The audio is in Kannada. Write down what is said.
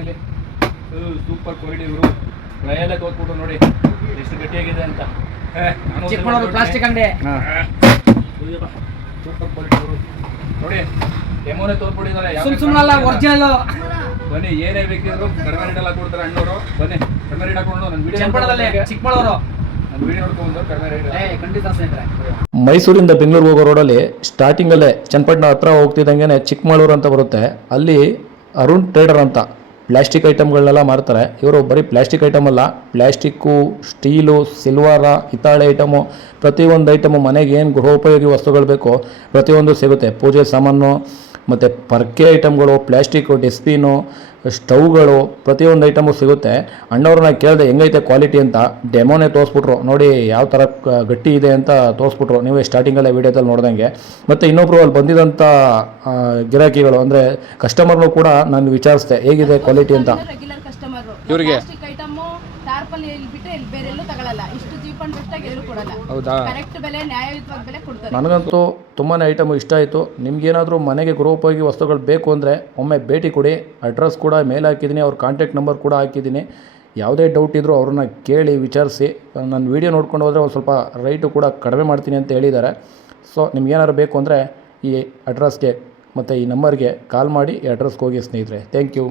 ಇಲ್ಲಿ ಸೂಪರ್ ಕ್ವಾಲಿಟಿ ಗುರು. ಟ್ರಯಲ್ಲೇ ತೋರ್ಸ್ಬಿಟ್ಟು ನೋಡಿ ಎಷ್ಟು ಗಟ್ಟಿಯಾಗಿದೆ ಅಂತ. ಚಿಕ್ಕಮಗಳೂರು ಪ್ಲಾಸ್ಟಿಕ್ ಅಂಗಡಿ ಸೂಪರ್ ಕ್ವಾಲಿಟಿ ಗುರು ನೋಡಿ. ಡೆಮೋನೇ ತೋರ್ಸ್ಬಿಟ್ಟಿದ್ದಾರೆ. ಸುಮ್ಮನಲ್ಲ ಒರಿಜಿನಲ್. ಬನ್ನಿ, ಏನೇ ಬೇಕಿದ್ರು ಕಡಿಮೆ ರೇಟಲ್ಲಿ ಹಾಕೊಡ್ತಾರೆ ಅಣ್ಣವರು. ಬನ್ನಿ, ಕಡಿಮೆ ರೇಟ್ ಹಾಕೊಂಡು ನನ್ನ ವಿಡಿಯೋ ಚಿಕ್ಕಮಗಳೂರು ನನ್ನ ವಿಡಿಯೋ ನೋಡ್ಕೊಂಡು ಕಡಿಮೆ ರೇಟ್. ಖಂಡಿತ ಸ್ನೇಹಿತರೆ. ಮೈಸೂರಿಂದ ಬೆಂಗಳೂರು ಹೋಗೋ ರೋಡಲ್ಲಿ ಸ್ಟಾರ್ಟಿಂಗಲ್ಲೇ ಚನ್ನಪಟ್ಟಣ ಹತ್ರ ಹೋಗ್ತಿದ್ದಂಗೆ ಚಿಕ್ಕಮಗಳೂರು ಅಂತ ಬರುತ್ತೆ. ಅಲ್ಲಿ ಅರುಣ್ ಟ್ರೇಡರ್ ಅಂತ ಪ್ಲಾಸ್ಟಿಕ್ ಐಟಮ್ಗಳನ್ನೆಲ್ಲ ಮಾರ್ತಾರೆ. ಇವರು ಬರೀ ಪ್ಲಾಸ್ಟಿಕ್ ಐಟಮ್ ಅಲ್ಲ, ಪ್ಲಾಸ್ಟಿಕ್ಕು, ಸ್ಟೀಲು, ಸಿಲ್ವರ, ಹಿತ್ತಾಳೆ ಐಟಮು, ಪ್ರತಿಯೊಂದು ಐಟಮು ಮನೆಗೆ ಏನು ಗೃಹೋಪಯೋಗಿ ವಸ್ತುಗಳು ಬೇಕೋ ಪ್ರತಿಯೊಂದು ಸಿಗುತ್ತೆ. ಪೂಜೆ ಸಾಮಾನು ಮತ್ತು ಪರ್ಕೆ ಐಟಮ್ಗಳು, ಪ್ಲಾಸ್ಟಿಕ್ಕು, ಡಸ್ಟ್ಬಿನ್ನು, ಸ್ಟವ್ಗಳು, ಪ್ರತಿಯೊಂದು ಐಟಮು ಸಿಗುತ್ತೆ. ಅಣ್ಣವ್ರನ್ನ ಕೇಳಿದೆ ಹೆಂಗೈತೆ ಕ್ವಾಲಿಟಿ ಅಂತ. ಡೆಮೋನೇ ತೋರಿಸ್ಬಿಟ್ರು. ನೋಡಿ ಯಾವ ಥರ ಗಟ್ಟಿ ಇದೆ ಅಂತ ತೋರಿಸ್ಬಿಟ್ರು. ನೀವೇ ಸ್ಟಾರ್ಟಿಂಗಲ್ಲೇ ವೀಡಿಯೋದಲ್ಲಿ ನೋಡ್ದಂಗೆ. ಮತ್ತು ಇನ್ನೊಬ್ಬರು ಅಲ್ಲಿ ಬಂದಿದ್ದಂಥ ಗಿರಾಕಿಗಳು ಅಂದರೆ ಕಸ್ಟಮರ್ನು ಕೂಡ ನಾನು ವಿಚಾರಿಸಿದೆ ಹೇಗಿದೆ ಕ್ವಾಲಿಟಿ ಅಂತ. ಇವರಿಗೆ ಟಾರ್ಪಲ್ ಬಿಟ್ಟರೆ ಬೇರೆಲ್ಲೂ ತಗೊಳ್ಳಲ್ಲ. ಇಷ್ಟು ಚೀಪ್ ಅಂಡ್ ಬೆಸ್ಟ್ ಆಗಿ ಎಲ್ಲೂ ಕೊಡಲ್ಲ. ಹೌದಾ? ಕರೆಕ್ಟ್ ಬೆಲೆ, ನ್ಯಾಯಯುತವಾದ ಬೆಲೆ ಕೊಡ್ತಾರೆ. ನನಗಂತೂ ತುಂಬಾ ಐಟಮ್ ಇಷ್ಟ ಆಯಿತು. ನಿಮಗೇನಾದರೂ ಮನೆಗೆ ಗೃಹೋಪಯೋಗಿ ವಸ್ತುಗಳು ಬೇಕು ಅಂದರೆ ಒಮ್ಮೆ ಭೇಟಿ ಕೊಡಿ. ಅಡ್ರೆಸ್ ಕೂಡ ಮೇಲೆ ಹಾಕಿದ್ದೀನಿ, ಅವ್ರ ಕಾಂಟ್ಯಾಕ್ಟ್ ನಂಬರ್ ಕೂಡ ಹಾಕಿದ್ದೀನಿ. ಯಾವುದೇ ಡೌಟ್ ಇದ್ದರೂ ಅವ್ರನ್ನ ಕೇಳಿ ವಿಚಾರಿಸಿ. ನನ್ನ ವೀಡಿಯೋ ನೋಡ್ಕೊಂಡು ಹೋದರೆ ಒಂದು ಸ್ವಲ್ಪ ರೈಟು ಕೂಡ ಕಡಿಮೆ ಮಾಡ್ತೀನಿ ಅಂತ ಹೇಳಿದ್ದಾರೆ. ಸೊ ನಿಮ್ಗೇನಾದ್ರು ಬೇಕು ಅಂದರೆ ಈ ಅಡ್ರೆಸ್ಗೆ ಮತ್ತು ಈ ನಂಬರ್ಗೆ ಕಾಲ್ ಮಾಡಿ ಈ ಅಡ್ರೆಸ್ಗೆ ಹೋಗಿ ಸ್ನೇಹಿತರೆ. Thank you.